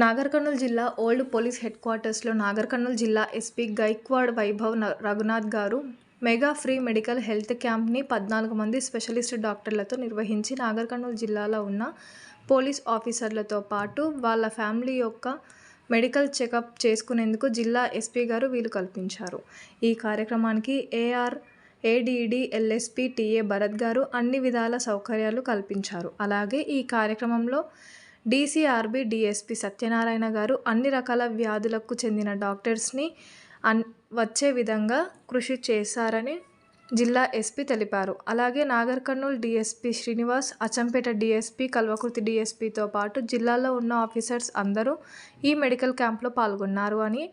నాగర్కర్నూలు జిల్లా old police head క్వార్టర్స్లో నాగర్ జిల్లా SP Gaikwad Vaibhav Raghunath garu mega free medical health క్యాంప్ని పద్నాలుగు మంది స్పెషలిస్ట్ డాక్టర్లతో నిర్వహించి నాగర్కర్నూలు జిల్లాలో ఉన్న పోలీస్ ఆఫీసర్లతో పాటు వాళ్ళ ఫ్యామిలీ యొక్క మెడికల్ చెకప్ చేసుకునేందుకు జిల్లా ఎస్పీ గారు వీలు కల్పించారు. ఈ కార్యక్రమానికి AR ADD LSP TA Bharat గారు అన్ని విధాల సౌకర్యాలు కల్పించారు. అలాగే ఈ కార్యక్రమంలో డీసీఆర్బీ డిఎస్పి సత్యనారాయణ గారు అన్ని రకాల వ్యాధులకు చెందిన డాక్టర్స్ని అన్ వచ్చే విధంగా కృషి చేశారని జిల్లా ఎస్పీ తెలిపారు. అలాగే నాగర్ కర్నూల్ డిఎస్పి శ్రీనివాస్ అచంపేట డిఎస్పి కల్వకుర్తి డిఎస్పితో పాటు జిల్లాలో ఉన్న ఆఫీసర్స్ అందరూ ఈ మెడికల్ క్యాంప్లో పాల్గొన్నారు అని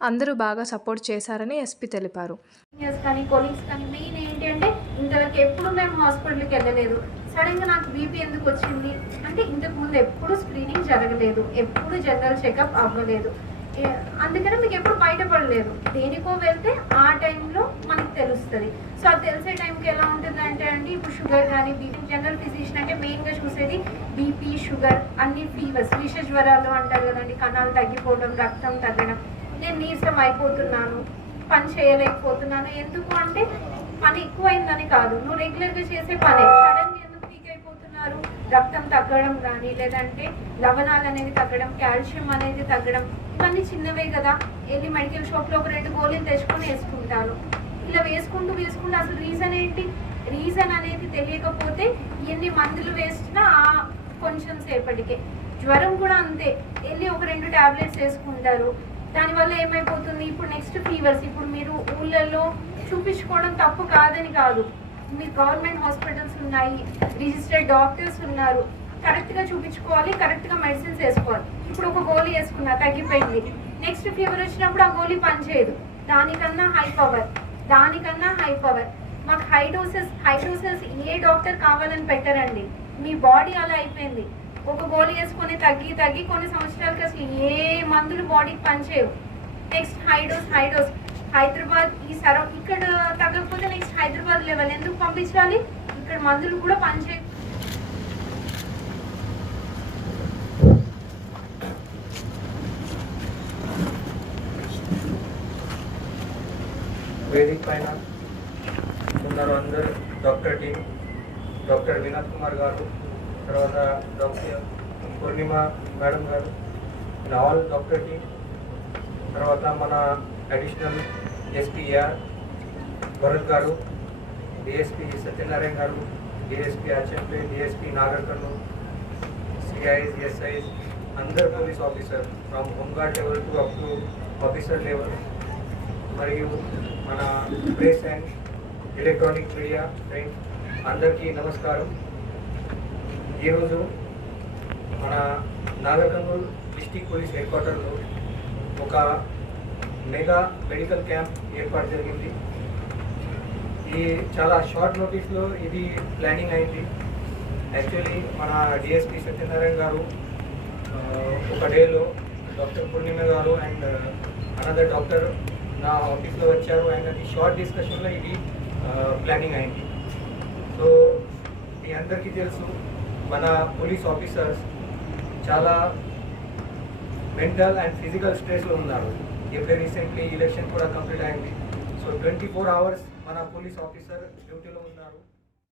అందరూ బాగా సపోర్ట్ చేశారని ఎస్పీ తెలిపారు. కానీ కొలీగ్స్ కానీ మెయిన్ ఏంటి అంటే ఇంతవరకు ఎప్పుడు మేము హాస్పిటల్కి వెళ్ళలేదు. సడన్గా నాకు బీపీ ఎందుకు వచ్చింది? అంటే ఇంతకు ముందు ఎప్పుడు స్క్రీనింగ్ జరగలేదు. ఎప్పుడు జనరల్ చెకప్ అవ్వలేదు. అందుకనే మీకు ఎప్పుడు బయటపడలేదు. దేనికో వెళ్తే ఆ టైంలో మనకు తెలుస్తుంది. సో అది తెలిసే టైంకి ఎలా ఉంటుందంటే అండి ఇప్పుడు షుగర్ కానీ బీపీ జనరల్ ఫిజిషియన్ అంటే మెయిన్గా చూసేది బీపీ షుగర్ అన్ని ఫీవర్స్ విష జ్వరాలు అంటారు కదండి కణాలు తగ్గిపోవడం రక్తం తగ్గడం. నేను నీరసం అయిపోతున్నాను పని చేయలేకపోతున్నాను. ఎందుకు అంటే పని ఎక్కువైందని కాదు. నువ్వు రెగ్యులర్గా చేసే పని. సడన్గా ఎందుకు వీక్ అయిపోతున్నారు? రక్తం తగ్గడం కానీ లేదంటే లవణాలు అనేది తగ్గడం కాల్షియం అనేది తగ్గడం ఇవన్నీ చిన్నవే కదా. వెళ్ళి మెడికల్ షాప్లో ఒక రెండు గోళీలు తెచ్చుకొని వేసుకుంటాను ఇలా వేసుకుంటూ వేసుకుంటూ అసలు రీజన్ ఏంటి? రీజన్ అనేది తెలియకపోతే ఎన్ని మందులు వేసినా ఆ కొంచెం సేపటికే. జ్వరం కూడా అంతే. వెళ్ళి ఒక రెండు టాబ్లెట్స్ వేసుకుంటారు. దానివల్ల ఏమైపోతుంది? ఇప్పుడు నెక్స్ట్ ఫీవర్స్ ఇప్పుడు మీరు ఊళ్ళల్లో చూపించుకోవడం తప్పు కాదని కాదు. మీరు గవర్నమెంట్ హాస్పిటల్స్ ఉన్నాయి రిజిస్టర్డ్ డాక్టర్స్ ఉన్నారు. కరెక్ట్గా చూపించుకోవాలి కరెక్ట్గా మెడిసిన్స్ వేసుకోవాలి. ఇప్పుడు ఒక గోళీ వేసుకున్నా తగ్గిపోయింది. నెక్స్ట్ ఫీవర్ వచ్చినప్పుడు ఆ గోళీ పనిచేయదు. దానికన్నా హై పవర్ దానికన్నా హై పవర్ మాకు హై డోసెస్ హై డోసెస్ ఏ డాక్టర్ కావాలని పెట్టరండి. మీ బాడీ అలా అయిపోయింది. ఒక గోళీ వేసుకొని తగ్గి తగ్గి కొన్ని సంవత్సరాలకి అసలు ఏ మందులు బాడీకి పనిచేయవు. నెక్స్ట్ హైడోస్ హైడోస్ హైదరాబాద్ ఈ సరౌ ఇక్కడ తగ్గకపోతే నెక్స్ట్ హైదరాబాద్ లెవెల్ ఎందుకు పంపించాలి? ఇక్కడ మందులు కూడా పనిచేయ వేదిక పైన ఉన్నారు అందరు. Doctor team doctor Vinod Kumar గారు. తర్వాత డాక్టర్ పూర్ణిమ మేడం గారు ఆల్ డాక్టర్ టీం తర్వాత మన అడిషనల్ ఎస్పీఆర్ భరత్ గారు డిఎస్పీ సత్యనారాయణ గారు DSP Achampet DSP Nagar Kurnool CIs SIs అందరు police officer from home guard level to up to officer level. మరియు మన press and electronic media friends అందరికీ నమస్కారం. ఈరోజు మన నాగర్కర్నూల్ డిస్టిక్ పోలీస్ హెడ్ క్వార్టర్లో ఒక మెగా మెడికల్ క్యాంప్ ఏర్పాటు జరిగింది. ఈ చాలా షార్ట్ నోటీస్లో ఇది ప్లానింగ్ అయింది. యాక్చువల్లీ మన డిఎస్పి సత్యనారాయణ గారు ఒక డేలో డాక్టర్ పూర్ణిమ గారు అండ్ అనదర్ డాక్టర్ నా ఆఫీస్లో వచ్చారు అండ్ అది షార్ట్ డిస్కషన్లో ఇది ప్లానింగ్ అయింది. సో మీ అందరికీ తెలుసు మన పోలీస్ ఆఫీసర్స్ చాలా మెంటల్ అండ్ ఫిజికల్ స్ట్రెస్లో ఉన్నారు. ఇప్పుడే రీసెంట్లీ ఎలక్షన్ కూడా కంప్లీట్ అయింది. సో ట్వంటీ ఫోర్ అవర్స్ మన పోలీస్ ఆఫీసర్ డ్యూటీలో ఉన్నారు.